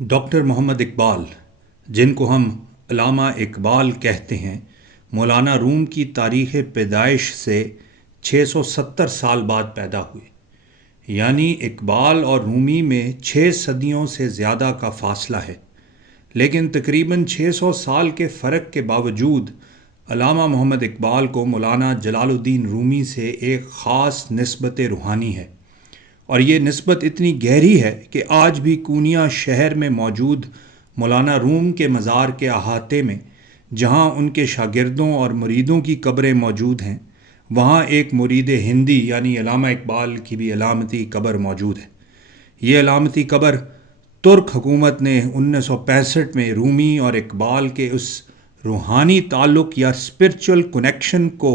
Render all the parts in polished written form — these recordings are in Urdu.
ڈاکٹر محمد اقبال، جن کو ہم علامہ اقبال کہتے ہیں، مولانا روم کی تاریخ پیدائش سے 670 سال بعد پیدا ہوئے۔ یعنی اقبال اور رومی میں 6 صدیوں سے زیادہ کا فاصلہ ہے، لیکن تقریباً 600 سال کے فرق کے باوجود علامہ محمد اقبال کو مولانا جلال الدین رومی سے ایک خاص نسبت روحانی ہے، اور یہ نسبت اتنی گہری ہے کہ آج بھی قونیہ شہر میں موجود مولانا روم کے مزار کے احاطے میں، جہاں ان کے شاگردوں اور مریدوں کی قبریں موجود ہیں، وہاں ایک مرید ہندی یعنی علامہ اقبال کی بھی علامتی قبر موجود ہے۔ یہ علامتی قبر ترک حکومت نے 1965 میں رومی اور اقبال کے اس روحانی تعلق یا اسپرچول کنیکشن کو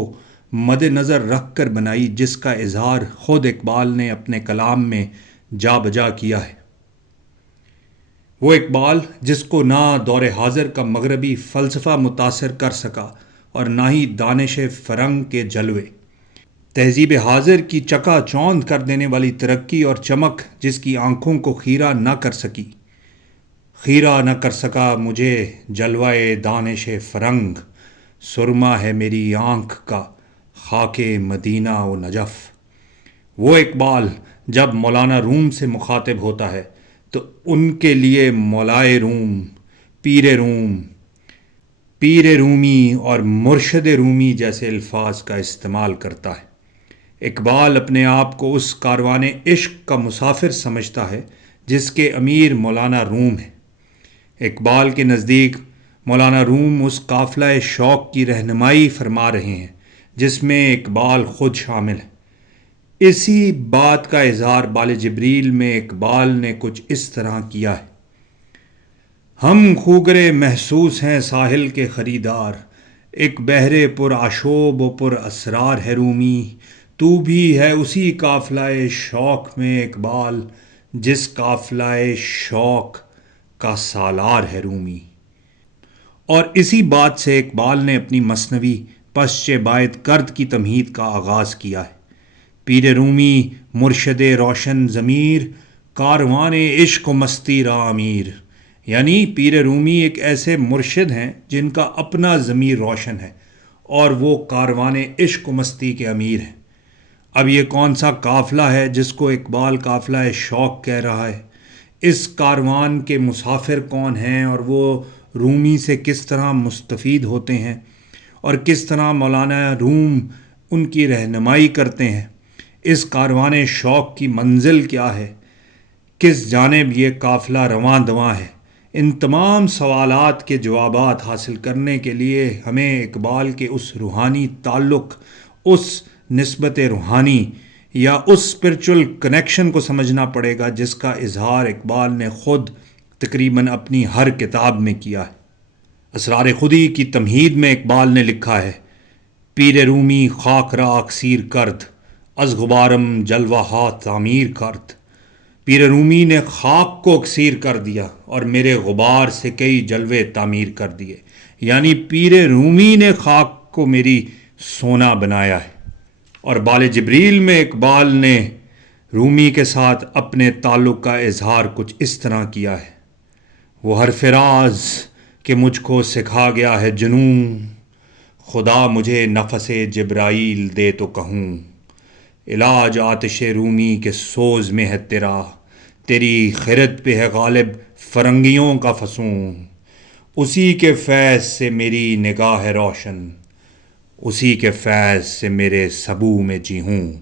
مد نظر رکھ کر بنائی، جس کا اظہار خود اقبال نے اپنے کلام میں جا بجا کیا ہے۔ وہ اقبال جس کو نہ دور حاضر کا مغربی فلسفہ متاثر کر سکا اور نہ ہی دانش فرنگ کے جلوے، تہذیب حاضر کی چکا چوند کر دینے والی ترقی اور چمک جس کی آنکھوں کو خیرہ نہ کر سکی، خیرہ نہ کر سکا مجھے جلوہ دانش فرنگ، سرما ہے میری آنکھ کا خاک مدینہ و نجف۔ وہ اقبال جب مولانا روم سے مخاطب ہوتا ہے تو ان کے لیے مولائے روم، پیر رومی اور مرشد رومی جیسے الفاظ کا استعمال کرتا ہے۔ اقبال اپنے آپ کو اس کاروان عشق کا مسافر سمجھتا ہے جس کے امیر مولانا روم ہے۔ اقبال کے نزدیک مولانا روم اس قافلہ شوق کی رہنمائی فرما رہے ہیں جس میں اقبال خود شامل ہے۔ اسی بات کا اظہار بال جبریل میں اقبال نے کچھ اس طرح کیا ہے: ہم خوگرے محسوس ہیں ساحل کے خریدار، ایک بحر پر آشوب و پر اسرار ہے رومی، تو بھی ہے اسی قافلہ شوق میں اقبال، جس قافلہ شوق کا سالار ہے رومی۔ اور اسی بات سے اقبال نے اپنی مثنوی پسچ باعث کرد کی تمہید کا آغاز کیا ہے: پیر رومی مرشد روشن ضمیر، کاروان عشق و مستی را امیر۔ یعنی پیر رومی ایک ایسے مرشد ہیں جن کا اپنا ضمیر روشن ہے اور وہ کاروان عشق و مستی کے امیر ہیں۔ اب یہ کون سا قافلہ ہے جس کو اقبال قافلہ شوق کہہ رہا ہے؟ اس کاروان کے مسافر کون ہیں اور وہ رومی سے کس طرح مستفید ہوتے ہیں، اور کس طرح مولانا روم ان کی رہنمائی کرتے ہیں؟ اس کاروان شوق کی منزل کیا ہے؟ کس جانب یہ قافلہ رواں دواں ہے؟ ان تمام سوالات کے جوابات حاصل کرنے کے لیے ہمیں اقبال کے اس روحانی تعلق، اس نسبت روحانی یا اس اسپرچول کنیکشن کو سمجھنا پڑے گا جس کا اظہار اقبال نے خود تقریباً اپنی ہر کتاب میں کیا ہے۔ اسرار خودی کی تمہید میں اقبال نے لکھا ہے: پیر رومی خاک را اکسیر کرد، از غبارم جلوہ ہا تعمیر کرد۔ پیر رومی نے خاک کو اکسیر کر دیا اور میرے غبار سے کئی جلوے تعمیر کر دیے۔ یعنی پیر رومی نے خاک کو میری سونا بنایا ہے۔ اور بال جبریل میں اقبال نے رومی کے ساتھ اپنے تعلق کا اظہار کچھ اس طرح کیا ہے: وہ حرف راز کہ مجھ کو سکھا گیا ہے جنوں، خدا مجھے نفس جبرائیل دے تو کہوں، علاج آتش رومی کے سوز میں ہے تیرا، تیری خرد پہ ہے غالب فرنگیوں کا فسوں، اسی کے فیض سے میری نگاہ ہے روشن، اسی کے فیض سے میرے سبو میں جی ہوں۔